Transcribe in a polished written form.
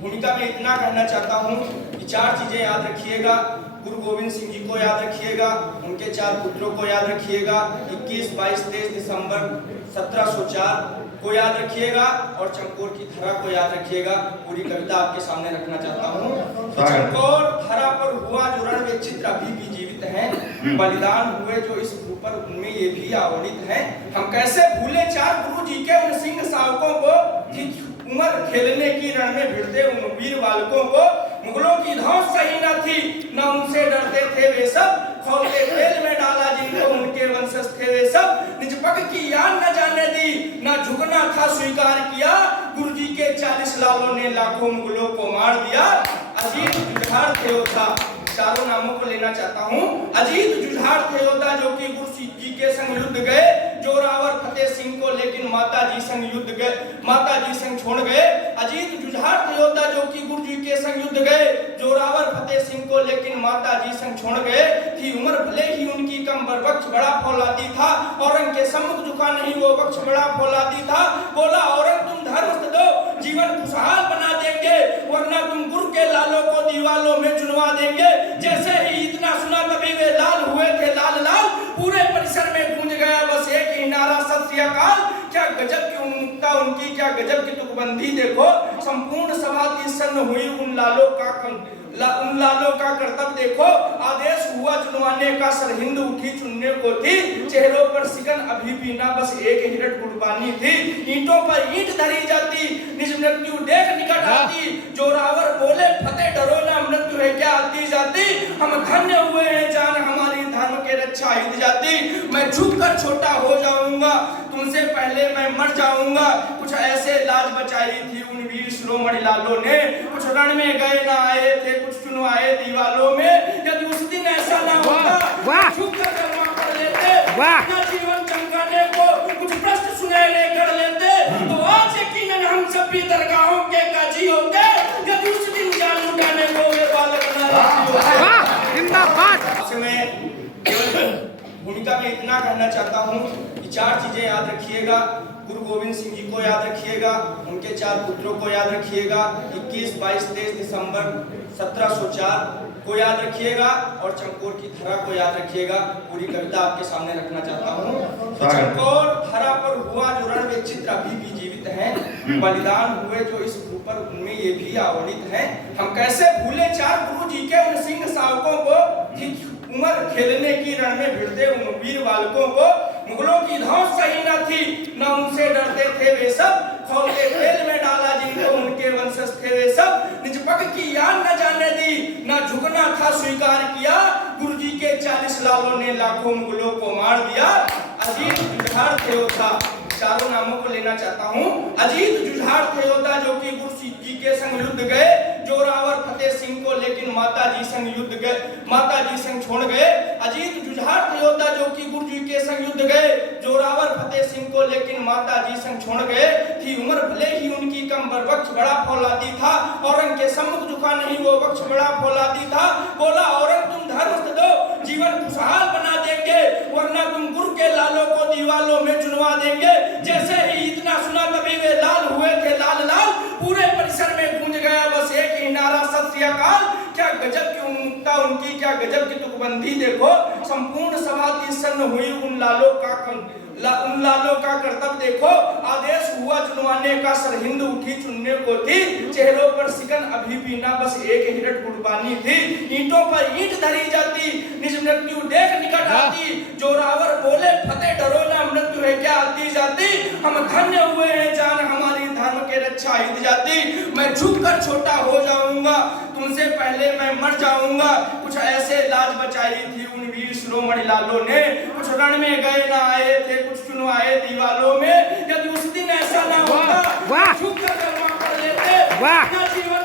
भूमिका में इतना कहना चाहता हूँ कि 4 चीजें याद रखिएगा। गुरु गोविंद सिंह जी को याद रखिएगा, उनके 4 पुत्रों को याद रखिएगा, 21, 22, 23 दिसंबर 1704 को याद रखिएगा और चमकौर की धरा को याद रखिएगा। पूरी कविता आपके सामने रखना चाहता हूँ। चमकौर धरा पर हुआ जो रण वे चित्र अभी भी जीवित हैं, बलिदान हुए जो इस भू पर उनमें ये भी आवलित हैं। हम कैसे भूले 4 गुरु जी के उन सिंह सावकों को, उमर खेलने की रण में भिड़ते उन वीर बालकों को। मुगलों की धौंस सही न थी, न उनसे डरते थे वे सब, खौल के खेल में डाला जिनको उनके वंशज थे वे सब। निज पग की याद न जाने दी, न झुकना था स्वीकार किया, गुरु जी के 40 लालों ने लाखों मुगलों को मार दिया। अजीत जुझार थे योद्धा, चारों नामों को लेना चाहता हूँ। अजीत जुझार थे योद्धा जो कि गुरु जी के संग युद्ध गए, जोरावर फतेह सिंह को लेकिन माता जी संग युद्ध गए, माता जी संग छोड़ गए। अजीत जुझार थे योद्धा जो कि गुरु जी के संग युद्ध गए, जोरावर फतेह सिंह को लेकिन माता जी संग छोड़ गए। थी उम्र भले ही उनकी कम पर वक्ष बड़ा फौलादी था, औरंग के सम्मुख झुका नहीं वो वक्ष बड़ा फौलादी था। बोला औरंग तुम धर्म दो, जीवन खुशहाल बना देंगे, वरना तुम गुरु के लालों को दीवालों में चुनवा देंगे। जैसे ही इतना सुना तभी वे लाल हुए थे लाल लाल, पूरे परिसर में गूंज गया बस एक ही नारा सत श्री अकाल। क्या गजब की उन्मुक्ता उनकी, क्या गजब की तुकबंदी देखो, संपूर्ण सभा की सन्न हुई उन लालों का कर्तव्य देखो। आदेश हुआ चुनवाने का, सरहिंद उठी चुनने को थी, चेहरों पर सिकन अभी भी ना बस एक हिरट गुरबानी थी। ईंटों पर ईंट धरी जाती, निज मृत्यु देख निकट आती, जोरावर बोले फतेह डरो ना, मृत्यु है क्या आती जाती। हम धन्य हुए हैं जान हमारी धर्म के रक्षा हित जाती। मैं झुककर छोटा हो जाऊंगा, तुमसे पहले मैं मर जाऊंगा। कुछ ऐसे लाज बचाई थी उन वीर शिरोमणि लालों ने, कुछ रण में गए ना आए थे, कुछ चुनवाए दीवालों में। यदि उस दिन ऐसा ना होता, झुककर कलमा पढ़ लेते, अपना जीवन चमकाने को कुछ प्रश्न सुनहरे कर लेते, तो आज यकीनन हम सब भी दरगाहों के काजी होते। यदि उस दिन जान लुटाने को वे बालक ना होते। जिंदाबाद। भूमिका में इतना कहना चाहता हूँ कि 4 चीजें याद रखिएगा। गुरु गोविंद सिंह जी को याद रखिएगा, उनके 4 पुत्रों को याद रखिएगा, 21, 22, 23 दिसंबर 1704 को याद रखिएगा और चमकौर की धरा को याद रखिएगा। पूरी कविता आपके सामने रखना चाहता हूँ। चमकौर धरा पर हुआ जो रण वे चित्र अभी भी जीवित हैं, बलिदान हुए जो इस भू पर उनमें ये भी आवलित हैं। हम कैसे भूले 4 गुरु जी के उन सिंह सावकों को, उमर खेलने की रण में भिड़ते उन वीर बालकों को। मुगलों की धौंस सही न थी, न उनसे डरते थे वे सब, खौल के खेल में डाला जिनको उनके वंशज थे वे सब। निज पग की याद न जाने दी, न झुकना था स्वीकार किया, गुरु जी के 40 लालों ने लाखों मुगलों को मार दिया। अजीत जुझार थे योद्धा, चारों नामों को लेना चाहता हूँ। अजीत जुझार थे योद्धा जो कि गुरु जी के संग युद्ध गए, जोरावर फतेह सिंह को लेकिन माता जी संग युद्ध गए, माता जी संग छोड़ गए। अजीत जुझार थे योद्धा जो कि गुरु जी के संग युद्ध गए, जोरावर फतेह सिंह को लेकिन माता जी संग छोड़ गए। थी उम्र भले ही उनकी कम पर वक्ष बड़ा फौलादी था, औरंग के सम्मुख झुका नहीं वो वक्ष बड़ा फौलादी था। बोला औरंग तुम धर्म दो, जीवन खुशहाल बना देंगे, वरना तुम गुरु के लालों को दीवालों में चुनवा देंगे। जैसे ही इतना सुना तभी वे लाल हुए थे लाल लाल, पूरे परिसर में गूंज गया बस एक ही नारा सत श्री अकाल। क्या गजब की उन्मुक्ता उनकी, क्या गजब की तुकबंदी देखो, संपूर्ण सभा की सन्न हुई उन लालों का कर्तव्य देखो। आदेश हुआ चुनवाने का, सरहिंद उठी चुनने को थी, चेहरों पर सिकन अभी भी ना बस एक हिरट गुरबानी थी। ईंटों पर ईंट धरी जाती, निज मृत्यु देख निकट आती, जोरावर बोले फतेह डरो ना, मृत्यु है क्या आती जाती। हम धन्य हुए हैं जान हमारी धर्म के रक्षा हित जाती। मैं झुककर छोटा हो जाऊंगा, तुमसे पहले मैं मर जाऊंगा। कुछ ऐसे लाज बचाई थी उन वीर शिरोमणि लालों ने, कुछ रण में गए ना आए थे, कुछ चुनवाए दीवालों में। यदि उस दिन ऐसा ना होता, झुककर कलमा पढ़ लेते, अपना जीवन